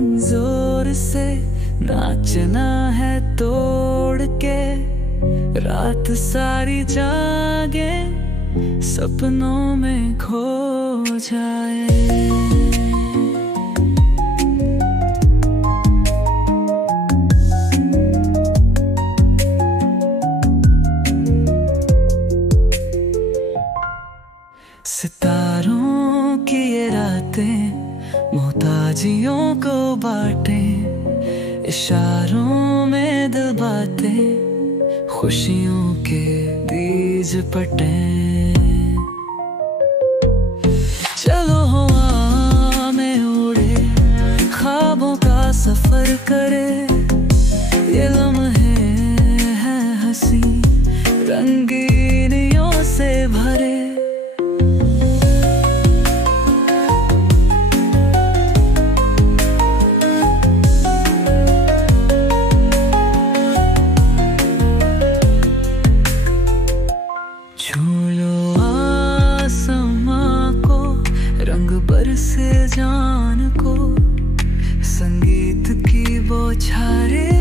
धड़कन जोर से नाचना है तोड़ के, रात सारी जागे सपनों में खो जाए। सितारों की ये रातें मोहताजियों को बांटे, इशारों में दिल बाते खुशियों के बीज पटे। चलो हवा में उड़े ख्वाबों का सफर करे, ये लम्हे हैं हंसी रंगीनियों से भरे। रंग बरसे जान को, संगीत की बौछारें